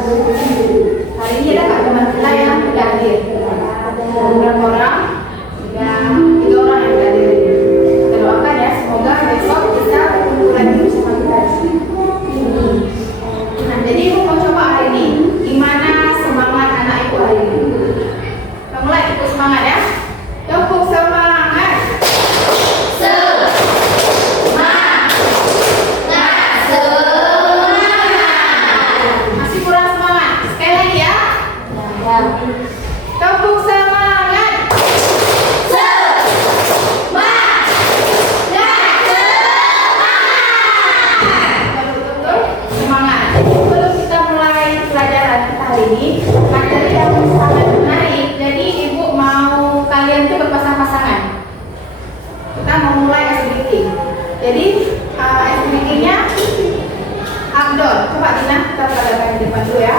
Hari ini ada Kak teman kita yang tidak hadir. Berapa orang? Tiga orang yang tidak hadir. Kita doakan ya, semoga besok bisa berkumpul lagi bersama kita. Nah, jadi ibu mau coba hari ini, gimana semangat anak ibu hari ini? Kita mulai ikut semangat ya. Tepuk semangat. Masih kurang semangat. Sekali lagi ya. Tepuk semangat. Betul-betul semangat. Sebelum kita mulai pelajaran kita hari ini, materi yang sangat menarik. Jadi ibu mau kalian itu berpasang-pasangan. Kita mau mulai activity. Jadi activity-nya outdoor. Coba Dina, kita perhatikan di depan dulu ya.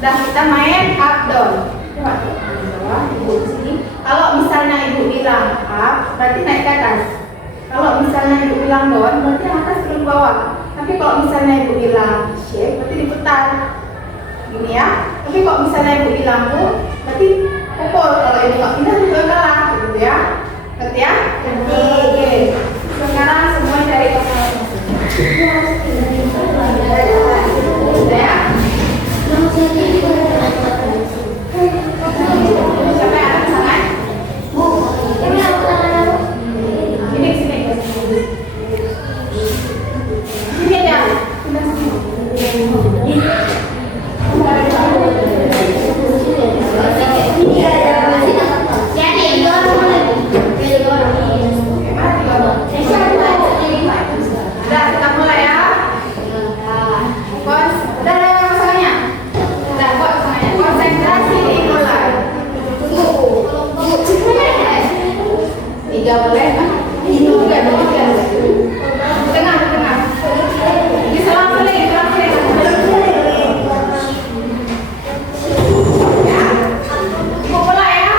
Dah kita main outdoor. Coba bawah, ibu di sini. Kalau misalnya ibu bilang up, berarti naik ke atas. Kalau misalnya ibu bilang down, berarti yang atas turun bawah. Tapi kalau misalnya ibu bilang shape, berarti diputar. Gini ya. Tapi kalau misalnya ibu bilang move, berarti pukul. Kalau ibu nggak pindah, juga kalah. Gitu ya. Ngerti ya? Oke. Sekarang semua cari pasangan. Sudah ya? Siapa yang ada pasangan? Ini sini. Sini aja. Udah, kita mulai ya. Udah ada pasangannya? Udah, buat pasangannya. Konsentrasi dimulai. Tiga boleh? Itu juga dua. Tengah. Ini selang lagi. Ya. Mau mulai ya?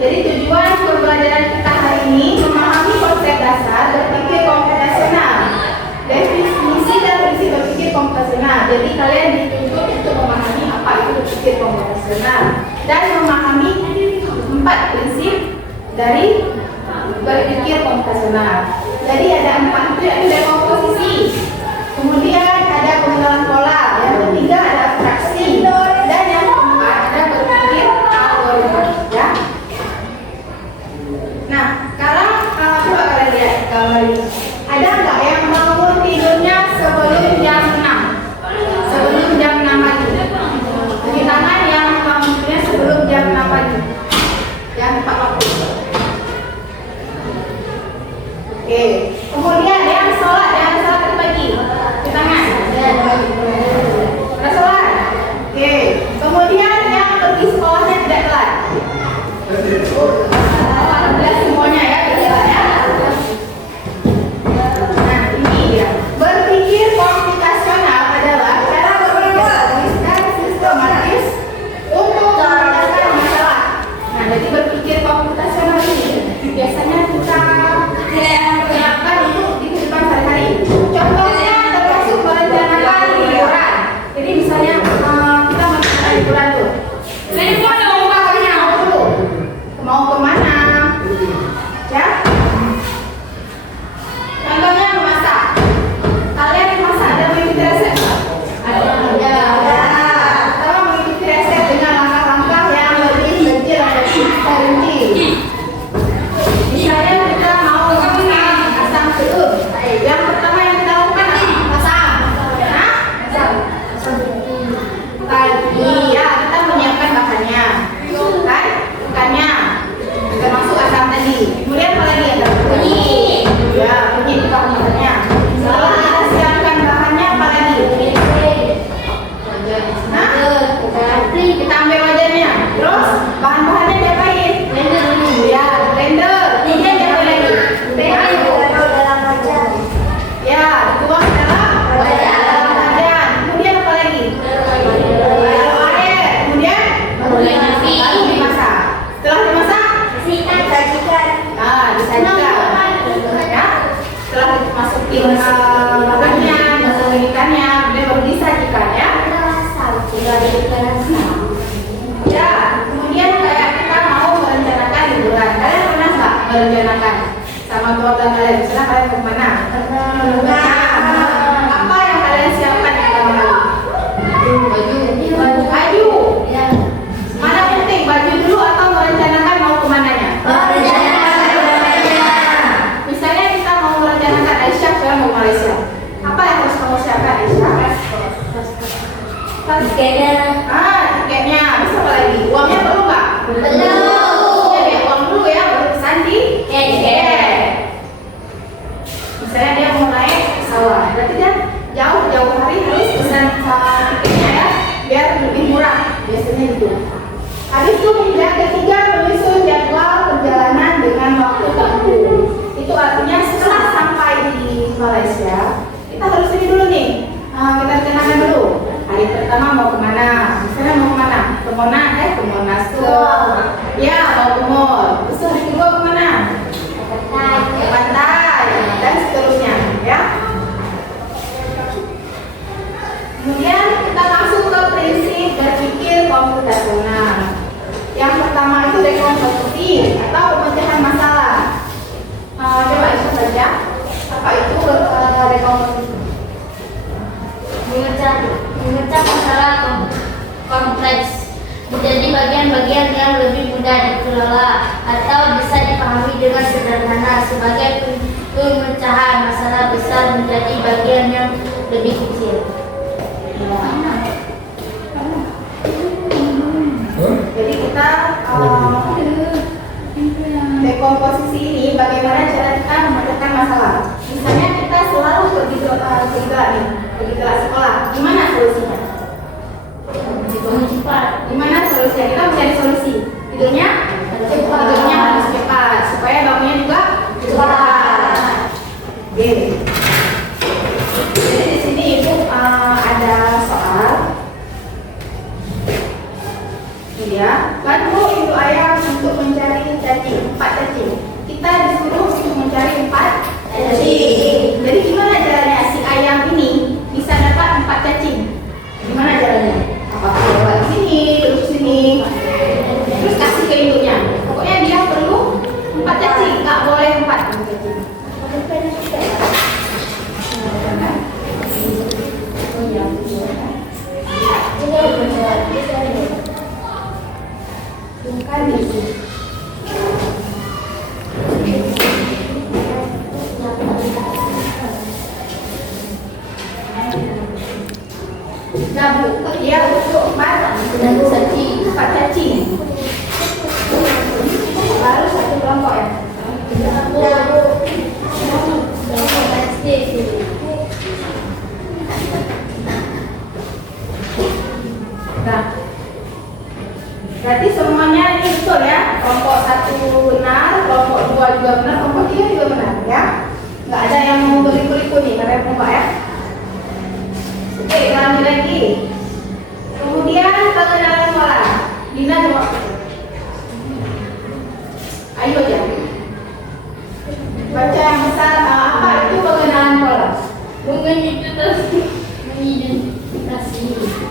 Jadi tujuan pembelajaran kita hari ini memahami konsep dasar berpikir komputasional, definisi dan prinsip berpikir komputasional. Jadi kalian dituntut untuk memahami apa itu berpikir komputasional dan memahami 4 prinsip dari berpikir komputasional. Jadi ada 4 itu, yaitu ada komposisi, kemudian ada pengenalan pola, yang ketiga ada abstraksi, dan yang keempat ada berpikir algoritma. Ya. Nah, sekarang coba kalian lihat gambar ini. Ada nggak yang bangun tidurnya sebelum jam 6? Sebelum jam 6 pagi. Bagi tangan yang bangun tidurnya sebelum jam 6 pagi. Yang tepat waktu. Oke. Kemudian yang sholat Ya, kemudian kayak kita mau merencanakan liburan. Kalian pernah nggak merencanakan sama keluarga kalian? Misalnya kalian ke mana? Apa yang kalian siapkan pertama kali? Baju. Mana penting, baju dulu atau merencanakan mau kemananya? Misalnya kita mau merencanakan Aisyah sekarang mau Malaysia. Apa yang harus kamu siapkan Aisyah? Tiketnya. Bisa apa lagi? Uangnya perlu nggak? Ya, biar uang dulu ya, baru pesan di tiket. Misalnya dia mau naik pesawat, berarti dia jauh-jauh hari harus pesan tiketnya ya, biar lebih murah. Biasanya gitu. Habis itu yang ketiga, menyusun jadwal perjalanan dengan waktu tempuh. Itu artinya setelah sampai di Malaysia, kita harus ini dulu nih. Kita rencanakan dulu. Hari pertama mau kemana? Misalnya mau kemana? Ke Monas tuh. Ya, mau ke mall. Terus hari kedua kemana? Ke pantai dan seterusnya, ya. Kemudian kita masuk ke prinsip berpikir komputasional. Yang pertama itu rekonstruksi atau pemecahan masalah. Coba itu saja. Apa itu rekonstruksi? Memecah masalah kompleks menjadi bagian-bagian yang lebih mudah dikelola atau bisa dipahami dengan sederhana. Sebagai pemecahan masalah besar menjadi bagian yang lebih kecil. Jadi kita dekomposisi ini bagaimana cara kita memecahkan masalah. Misalnya kita selalu pergi ke sekolah. Gimana solusinya? Gimana solusinya? Kita mencari solusi. Tidurnya harus cepat supaya bangunnya juga cepat. Oke. Jadi di sini Ibu ada soal. Ya, bantu ibu ayam untuk mencari cacing, 4 cacing. Kita disuruh untuk mencari 4 cacing. Jadi gimana caranya si ayam ini bisa dapat 4 cacing? Gimana caranya? Apakah lewat sini, terus sini, terus kasih ke induknya? Pokoknya dia perlu 4 cacing, nggak boleh 4 cacing. Dia untuk 4 cacing. Baru 1 kelompok ya. Nah, berarti semuanya ini betul ya. Kelompok 1 benar, kelompok 2 juga benar, kelompok 3 juga benar ya. Nggak ada yang mau beriku-iku nih karena kelompok ya. Oke, lanjut lagi. Kemudian pengenalan pola. Dina jawab. Ayo ya. Baca yang besar. Apa itu pengenalan pola?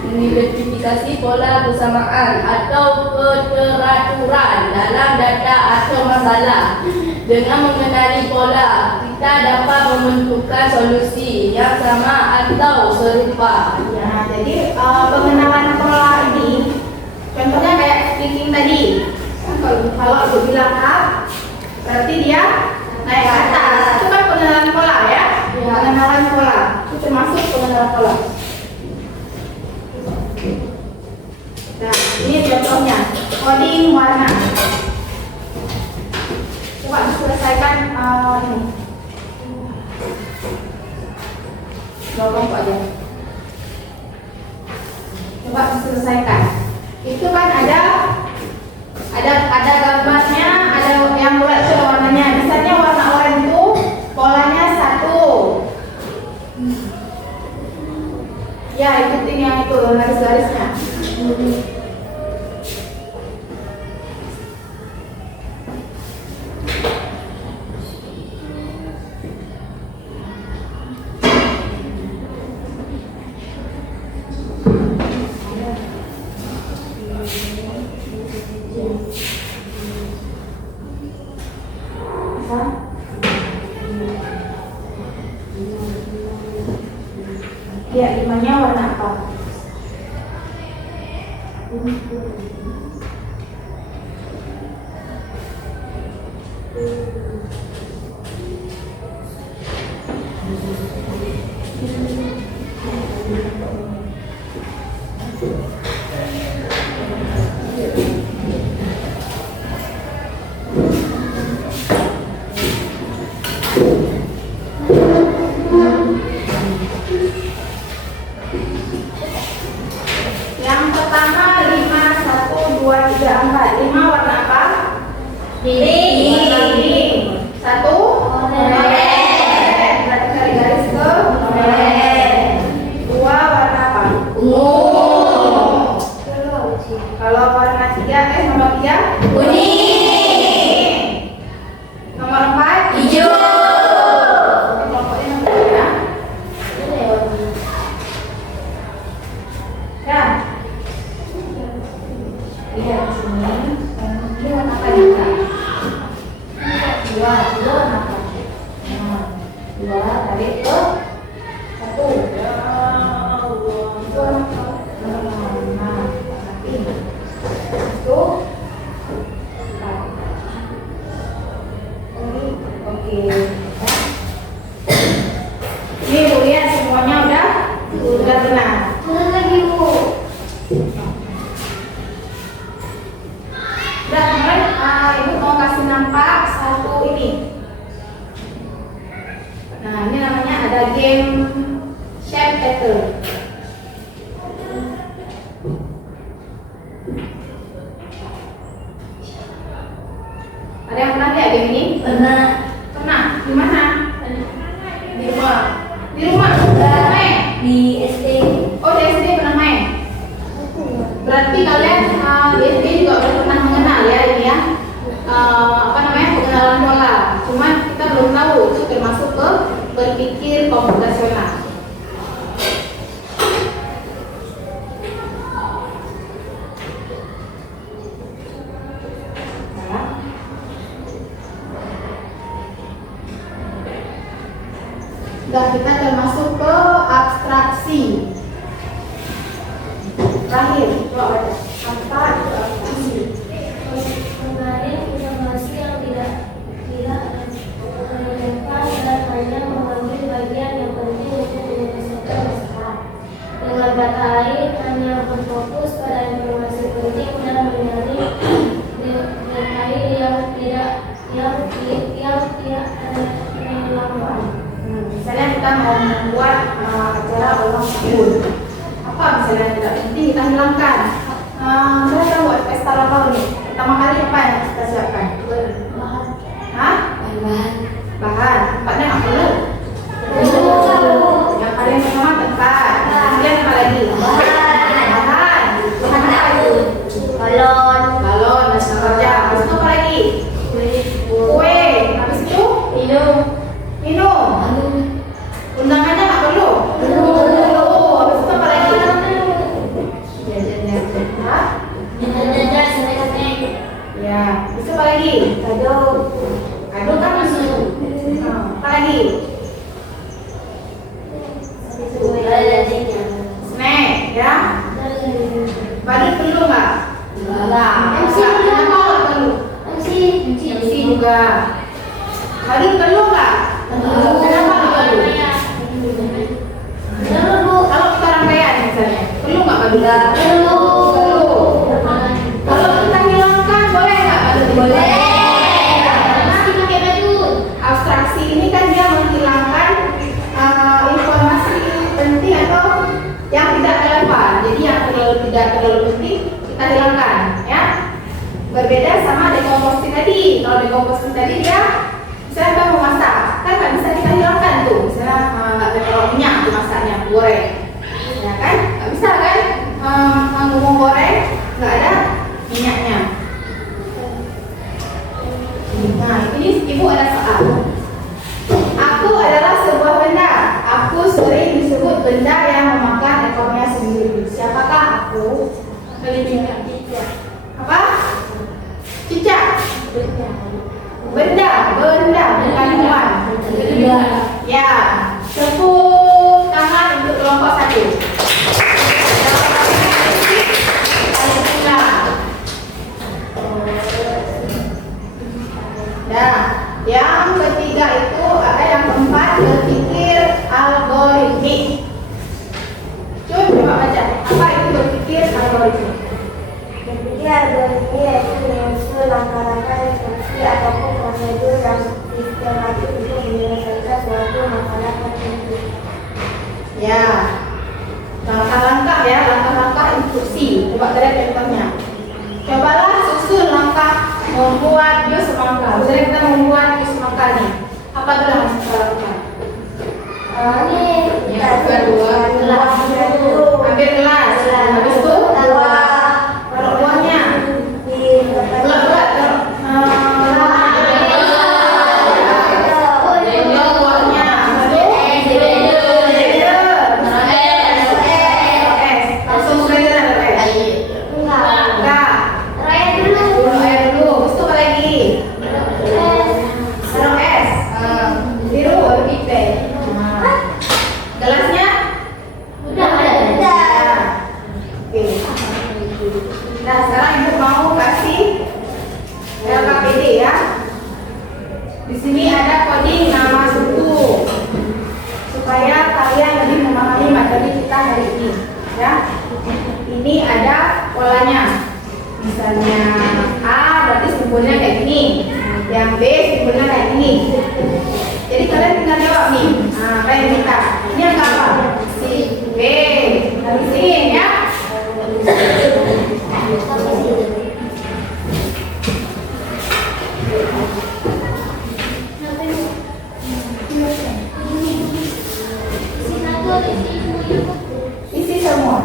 Mengidentifikasi pola persamaan atau keteraturan dalam data atau masalah. Dengan mengenali pola, kita dapat menentukan solusi yang sama atau serupa. Ya, jadi pengenalan pola ini contohnya kayak speaking tadi. Kalau aku bilang up, berarti dia naik ke atas. Itu kan pengenalan pola ya. Pengenalan pola itu termasuk pengenalan pola. Nah, ini contohnya coding warna. Coba diselesaikan ini. Kelompok aja. Coba diselesaikan. Itu kan ada gambarnya, ada yang bulat itu warnanya. Misalnya warna oranye itu polanya 1. Ya, ikutin yang itu garis-garisnya. Dia 5-nya warna apa? Yang pertama 5, 1, 2, 3, 4. 5 warna apa? Pink. 1 oranye. Berarti cari garis ke oranye. 2 warna apa? Ungu. Kalau warna 3, nomor 3 kuning. Nomor 4 hijau. Kelompoknya nomor ya. Ya. Lihat sini. Ini warna apa nih, Kak? 2 warna apa? Nah, 2 tarik ke 1. Ya Allah. Itu warna apa? Nah, pink. Itu 4. Oke. Ini Bu lihat semuanya udah benar. Lagi Bu. Udah kemarin Ibu mau kasih nampak satu ini. Nah, ini namanya ada game shape battle. Ada yang pernah lihat game ini? Pernah. Pernah? Di mana? Di rumah. Di rumah? Pernah main? Di SD. Oh, di SD pernah main? Berarti kalian di SD juga udah pernah mengenal ya ini ya, pengenalan pola. Cuman kita belum tahu itu termasuk ke berpikir komputasional. Nah, kita termasuk ke abstraksi. Terakhir, coba baca. Apa itu abstraksi? Kemarin informasi yang tidak relevan dan hanya mengambil bagian yang penting untuk menyelesaikan masalah. Dengan kata lain, hanya berfokus pada informasi penting dan menyaring detail yang tidak relevan. Misalnya kita mau membuat acara ulang tahun, apa misalnya yang tidak penting kita hilangkan. Misalnya kita buat pesta ulang tahun nih, pertama kali apa yang kita siapkan? Hah? Bahan. Tempatnya nggak perlu. Yang paling pertama tempat. Kemudian apa lagi? Bahan. Bahan apa itu? Balon, Balon dan sebagainya. Habis itu apa lagi? Kue. Habis itu minum. Undangannya nggak perlu. Habis itu apa lagi? Jajan. Hah? jajan snack. Ya. Habis itu apa lagi? Kado kan masuk. Apa lagi? Snack, ya. Badut perlu nggak? MC kenapa nggak perlu? MC juga. Badut perlu nggak? Kenapa nggak perlu? Kalau kita rangkaian misalnya, perlu nggak badut? Perlu. Kalau kita hilangkan, boleh nggak badut? Boleh. Abstraksi ini kan dia menghilangkan informasi penting atau yang tidak relevan. Jadi yang tidak terlalu penting kita hilangkan, ya. Berbeda sama dekomposisi tadi. Kalau dekomposisi tadi dia misalnya kita mau masak, kan nggak bisa kita hilangkan tuh. Misalnya nggak ada terlalu minyak tuh masaknya, goreng, ya kan? Nggak bisa kan? Ngomong goreng nggak ada minyaknya. Nah, ini Ibu ada soal. Aku adalah sebuah benda. Aku sering disebut benda yang memakan ekornya sendiri. Siapakah aku? Apa? Cicak. Benda, bukan hewan. Ya. Tepuk tangan untuk kelompok 1. Ya. Langkah-langkah ya, langkah-langkah instruksi. Coba lihat contohnya. Cobalah susun langkah membuat jus semangka. Misalnya kita membuat jus semangka nih. Apa dulu yang harus kita lakukan? Ini Kedua, gelas dulu. ambil gelas. Habis itu taruh buahnya. Bulat-bulat. Nah, sekarang ibu mau kasih LKPD ya. Di sini ada coding nama suku supaya kalian lebih memahami materi kita hari ini ya. Ini ada polanya. Misalnya A berarti simbolnya kayak gini, yang B simbolnya kayak gini. Jadi kalian tinggal jawab nih. Nah, kayak kita. Ini yang apa? Si B. Dari sini ya. Isi semua.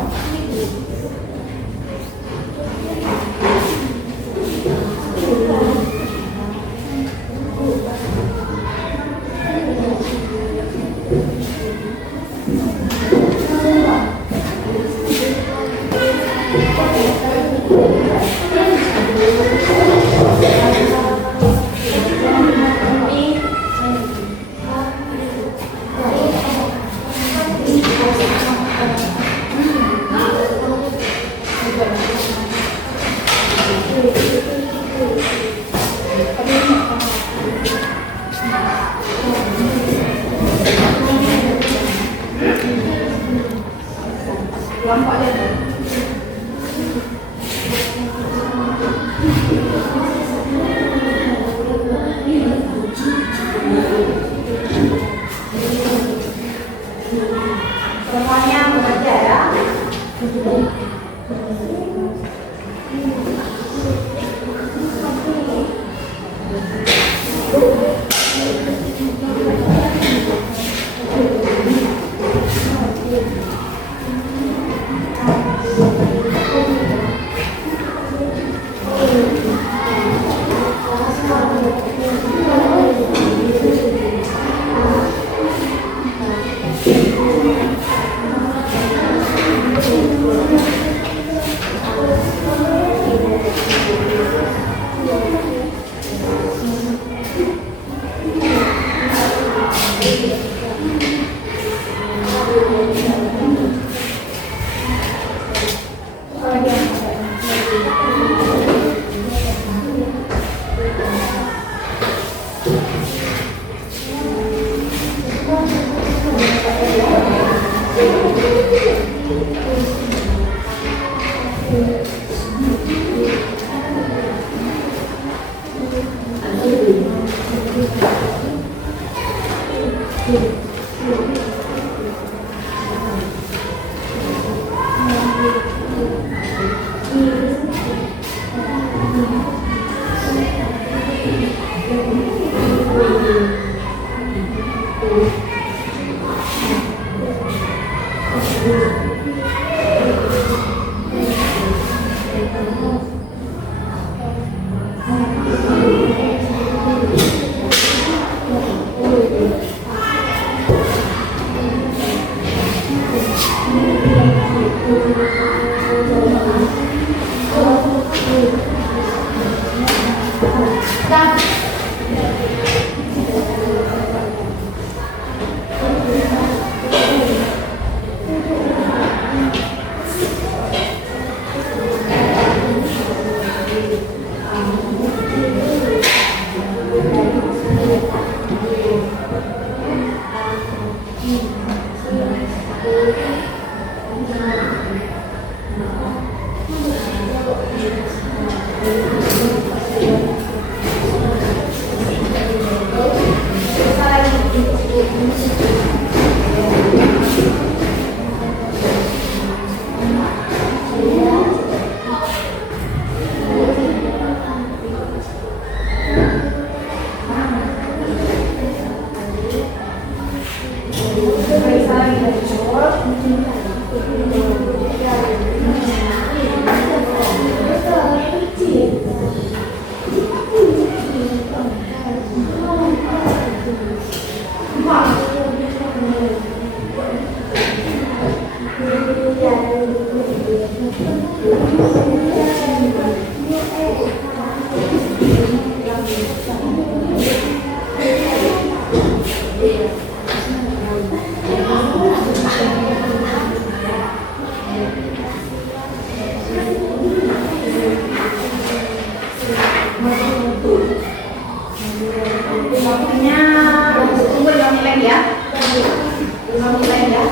Semuanya bekerja ya. lain ya.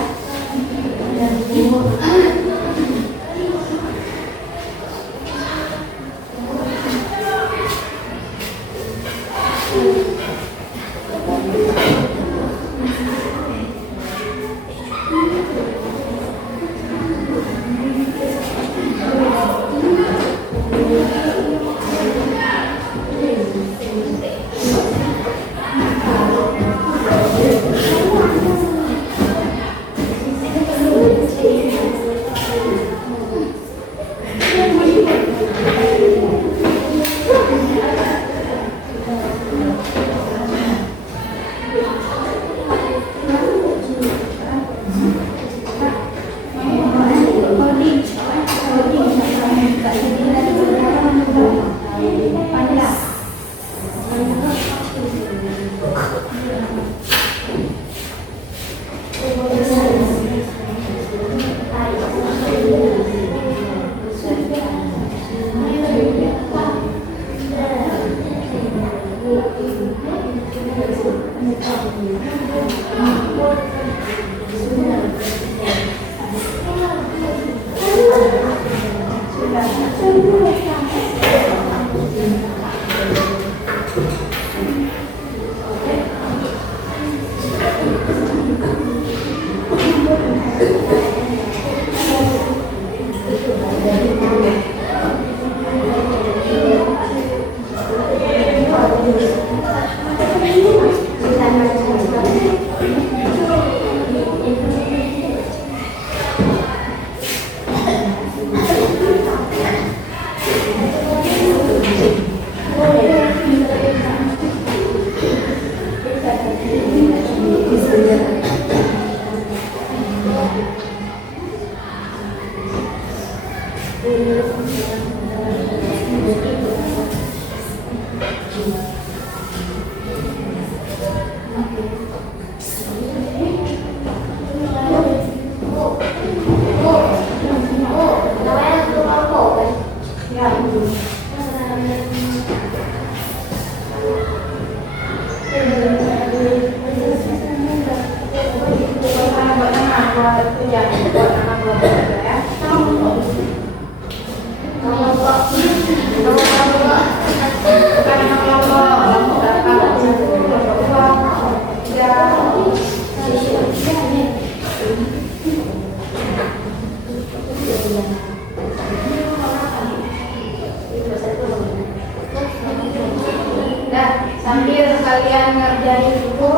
Sambil kalian ngerjain buku,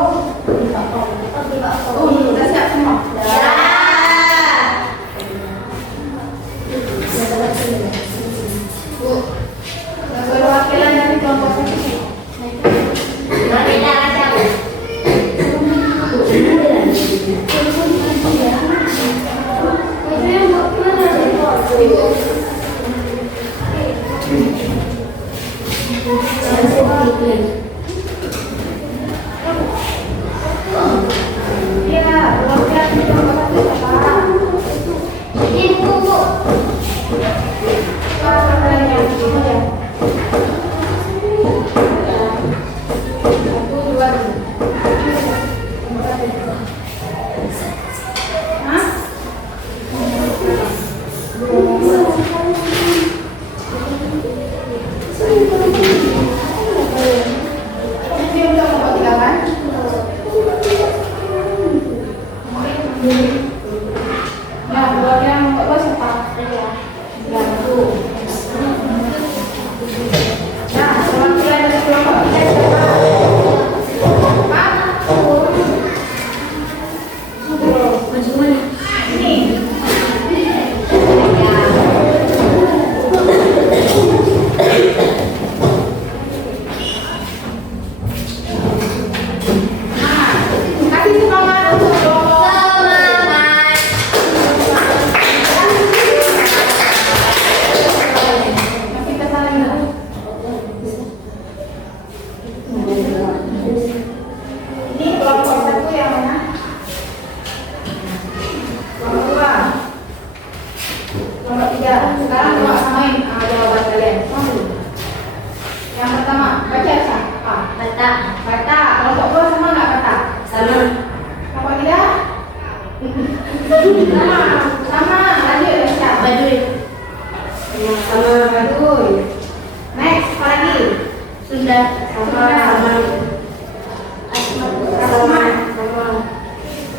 udah siap semua? Bu, perwakilan dari kelompok ini. Sama, lanjut baca. Baduy. Sama Baduy. Next, apa lagi? Sunda. Sama.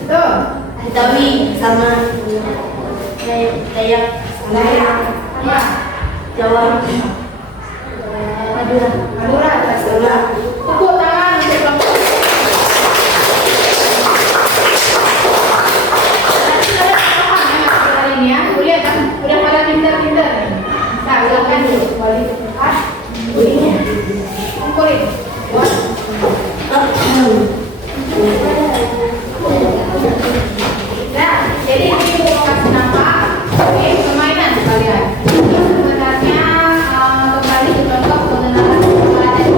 Tuh. Betawi. Sama. Dayak. Sama. Jawa. Madura. Madura, sama. Tepuk tangan untuk kelompok. Nanti kalian paham ya masalah ini ya. Kuliah kan udah pada pintar-pintar. Nah, ulangan dulu. Balik ke depan. Bunyinya. Kumpulin. Buat. Nah, jadi ini mau kasih nama permainan kalian. Ini sebenarnya kembali ke contoh pengenalan pola tadi.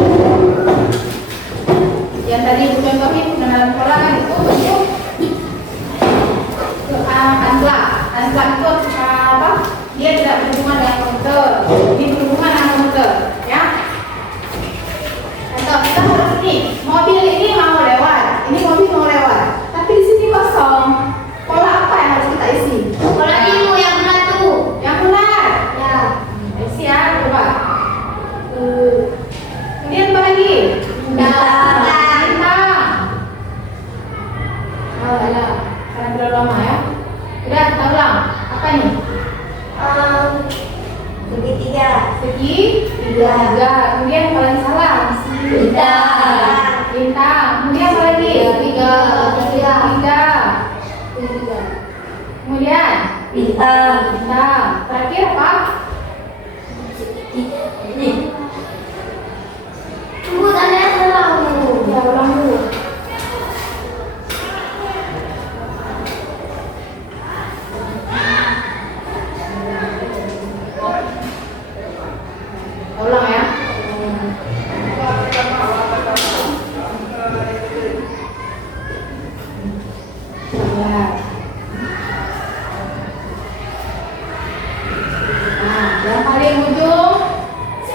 Yang tadi contohin pengenalan pola kan itu bentuk anslag itu apa? Dia tidak berhubungan dengan komputer. Ini berhubungan dengan komputer, ya. Contoh kita harus ini, mobil ini mau lewat, ini mobil mau lewat, tapi di sini kosong. Pola apa yang harus kita isi? Pola ilmu yang benar tuh. Yang benar. Ya. Isi ya, coba. Kemudian apa lagi? Bintang. Oh, alah. Karena terlalu lama ya. Udah, kita ulang. Apa nih? Segitiga. Segitiga. Kemudian paling salah. Bintang. Kemudian apa lagi? Tiga. Kemudian Bintang. Terakhir apa? Ini. Tunggu tanya dulu. Ya, ulang dulu. Ulang ya. Ya. Nah, yang paling ujung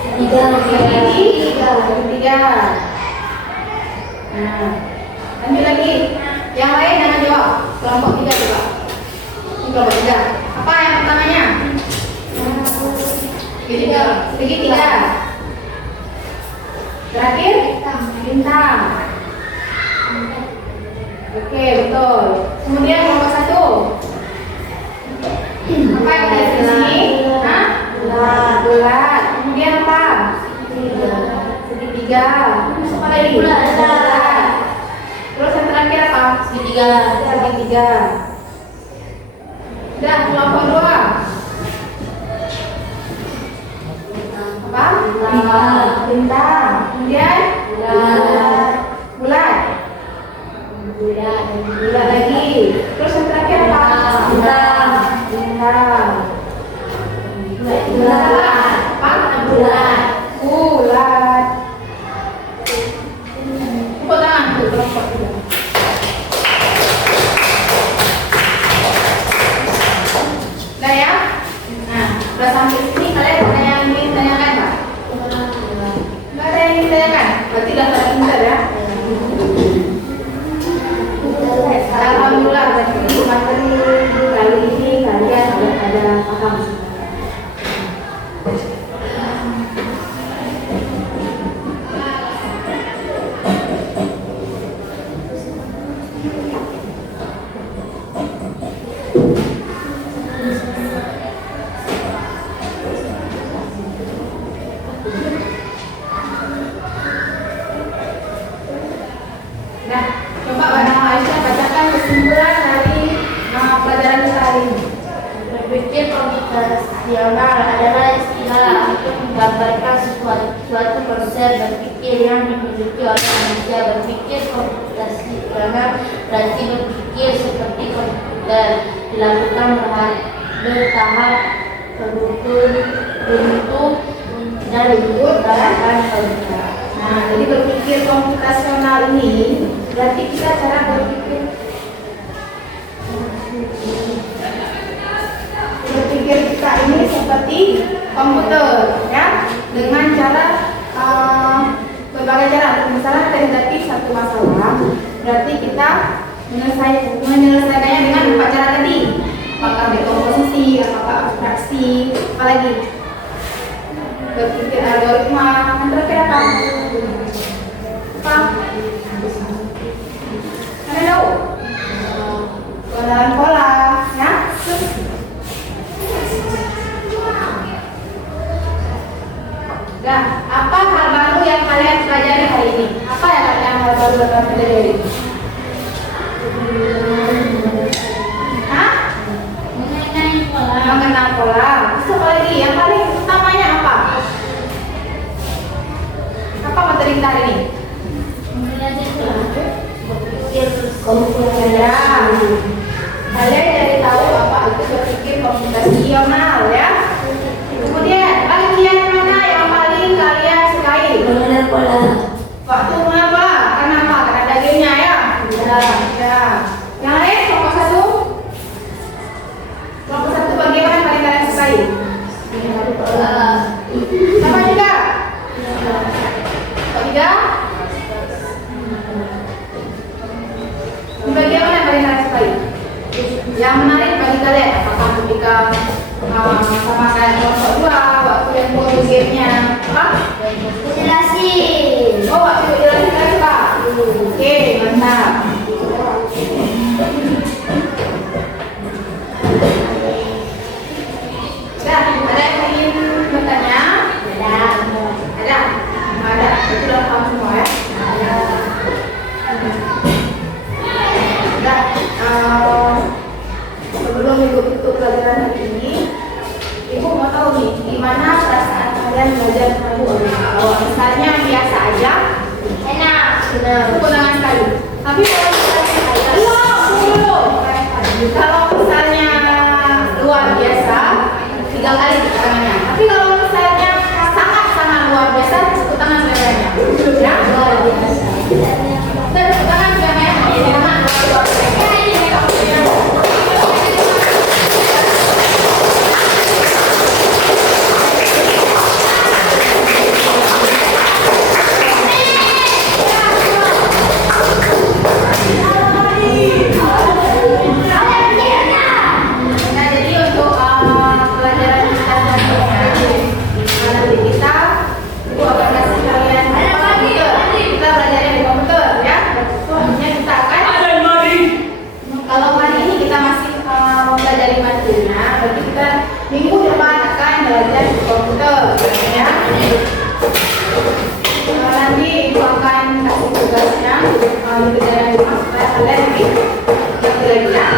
segitiga. Nah, lanjut lagi. Yang lain jangan jawab. Kelompok 3 coba. Ini kelompok 3. Apa yang pertamanya? Segitiga. Terakhir bintang. Oke, betul. Kemudian kelompok 1. Apa yang ada di sini? Hah? Bulat. Kemudian apa? Segitiga. Apa lagi? Bulat. Terus yang terakhir apa? Segitiga. Udah, kelompok 2. Apa? Bintang. Kemudian bulat lagi. Terus yang terakhir apa? Bintang. Bulat. Tepuk tangan untuk kelompok 3. Udah ya? Nah, udah sampai sini kalian ada yang ingin tanyakan nggak? Nggak ada yang ingin tanyakan? Berarti udah pada pintar ya? Alhamdulillah, berarti materi kali ini kalian sudah pada paham. Nah, coba Mbak Aisyah bacakan kesimpulan dari pelajaran kita hari ini. Berpikir komputasional adalah istilah untuk menggambarkan suatu konsep berpikir yang dimiliki oleh manusia. Berpikir komputasional berarti berpikir seperti komputer, dilakukan bertahap, beruntun dan menggunakan komputer. Nah, jadi berpikir komputasional ini berarti kita cara berpikir kita ini seperti komputer, ya, dengan cara berbagai cara. Misalnya kita hadapi satu masalah, berarti kita menyelesaikannya dengan 4 cara tadi. Apakah dekomposisi, apakah abstraksi, apa lagi? Berpikir algoritma, yang terakhir apa? Apa? Ada tahu? Pengenalan pola, ya? Nah, apa hal baru yang kalian pelajari hari ini? Apa yang kalian hal baru yang kalian pelajari hari ini? Hah? Mengenai pola. Mengenal pola. Terus apa lagi? Yang paling utamanya apa? Apa materi kita hari ini? Belajar berpikir Komputer. Ya. Kalian jadi tahu apa itu berpikir komputasional ya. Kemudian bagian mana yang paling kalian sukai? mengenal pola. Waktu mengapa? Kenapa? Karena dagingnya ya. Ya. Yang lain kelompok 1? Kelompok 1 bagian mana yang paling kalian sukai? Sama juga? Kelompok 3? Di bagian mana yang paling kalian sukai? Yang menarik bagi kalian apakah ketika sama kayak kelompok 2 waktu yang foto gamenya apa? Jelasin. Oh, waktu itu jelasin kalian Pak? Oke, mantap. Ada yang ingin bertanya? Ada? Ada. Itu udah paham semua ya? Nah, sebelum Ibu tutup pelajaran hari ini, Ibu mau tahu nih, gimana perasaan kalian belajar rabu? Kalau misalnya biasa aja, Enak. itu kunangan sekali. Tapi kalau misalnya kalau misalnya luar biasa, 3 kali tepuk tangannya. Tapi kalau misalnya sangat luar biasa, tepuk tangan lebarnya. Ya? Luar biasa. Dan tepuk tangan juga ya. Jangan luar biasa. Nah, jadi untuk pelajaran kita selanjutnya nanti kita Ibu akan kasih kalian komputer. Kita belajarnya di komputer ya. Soalnya kita akan kalau hari ini kita masih mempelajari materinya, berarti kita minggu depan akan belajar di komputer ya. Nanti Ibu akan kasih tugasnya di pelajaran di rumah supaya kalian lebih belajar ya.